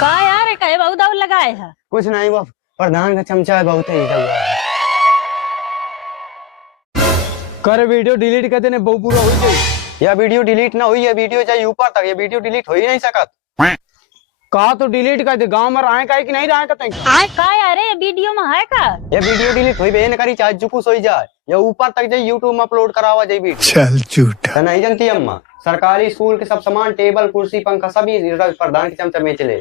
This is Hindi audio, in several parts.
का यार कहे बहुत दौड़ लगाए है। कुछ नहीं बाप, प्रधान का चमचा है बहुत ही कर वीडियो डिलीट कर देने बहु पूरा हो गई। यह वीडियो डिलीट ना हुई है, वीडियो चाहिए ऊपर तक, ये वीडियो डिलीट हो ही नहीं सकत। कहा तो डिलीट कर दे, गांव में रहे का कि नहीं रहे का तंग का अरे वीडियो में है का ये वीडियो डिलीट हुई बे न करी चाहे जुकुस हो जाए या ऊपर तक जाए यूट्यूब में अपलोड करावा जाए वीडियो। चल झूठा नहीं जानती अम्मा, सरकारी स्कूल के सब सामान टेबल कुर्सी पंखा सभी प्रधान के चमचा में चले।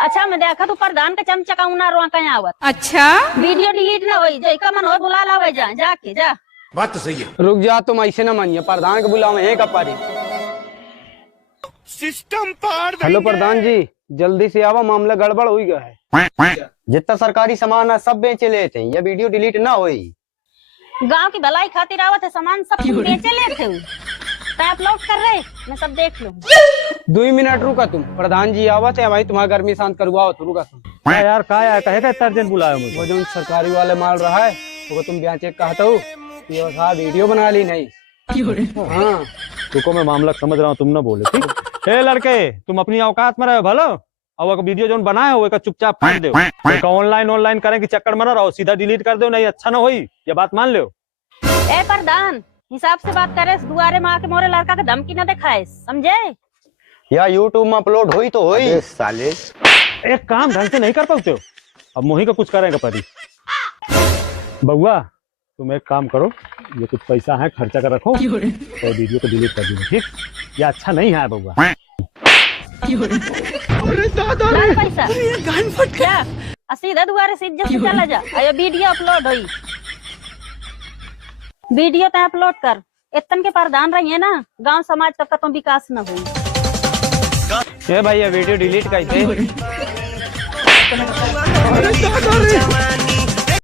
अच्छा मैं देखा तू प्रधान का चमचा का उना रोआ कहीं आवत। अच्छा वीडियो डिलीट ना होई जाई का मन हो बुला लावे जा जाके जा। बात तो सही है। रुक जा, तुम ऐसे ना मानिए, प्रधान के बुलावे है कपारी। सिस्टम पार हेलो प्रधान जी, जल्दी से आवा, मामला गड़बड़ हो गया है। जितना सरकारी सामान है सब बेचे लेते हैं, ये वीडियो डिलीट ना हुई। गांव की भलाई खातिर आवत है सामान सब तुम बेचे लेते हो। तै अपलोड कर रहे मैं सब देख लूं। 2 मिनट रुका तुम, प्रधान जी आवत है भाई, तुम्हारा गर्मी शांत करवाओ तो रुका तुम। यार का है कहे का इतना अर्जेंट बुलाया मुझे? वो जो सरकारी वाले माल रहा है वो तुम ब्याह चेक कहता हूँ, ये वीडियो बना ली नहीं। हाँ रुको मैं मामला समझ रहा हूँ, तुम ना बोले ठीक। ए लड़के तुम अपनी औकात में रहो भलो, और वो वीडियो जो बनाए हो वो चुपचाप फाड़ दो। ऑनलाइन करें कि चक्कर में ना रहो, सीधा डिलीट कर दो, नहीं अच्छा ना होई, ये बात मान लो। ए प्रधान हिसाब से बात करे, दुआरे में आके मोरे लड़का के धमकी न दिखाए, समझे? या यूट्यूब में अपलोड हुई तो हुई साले। एक काम ढंग से नहीं कर पाते हो, अब मोही का कुछ करेगा परी। बउआ तुम एक काम करो, ये कुछ पैसा है खर्चा कर रखो और वीडियो को डिलीट कर दो, ठीक? ये अच्छा नहीं है बउआ। पैसा सीधा दुआरे से इज्जत से चला जा। ये वीडियो अपलोड हुई, वीडियो तय अपलोड कर। इतन के प्रधान रही है ना, गांव समाज का कतों विकास न हुई। ये भाई ये वीडियो डिलीट कर दे।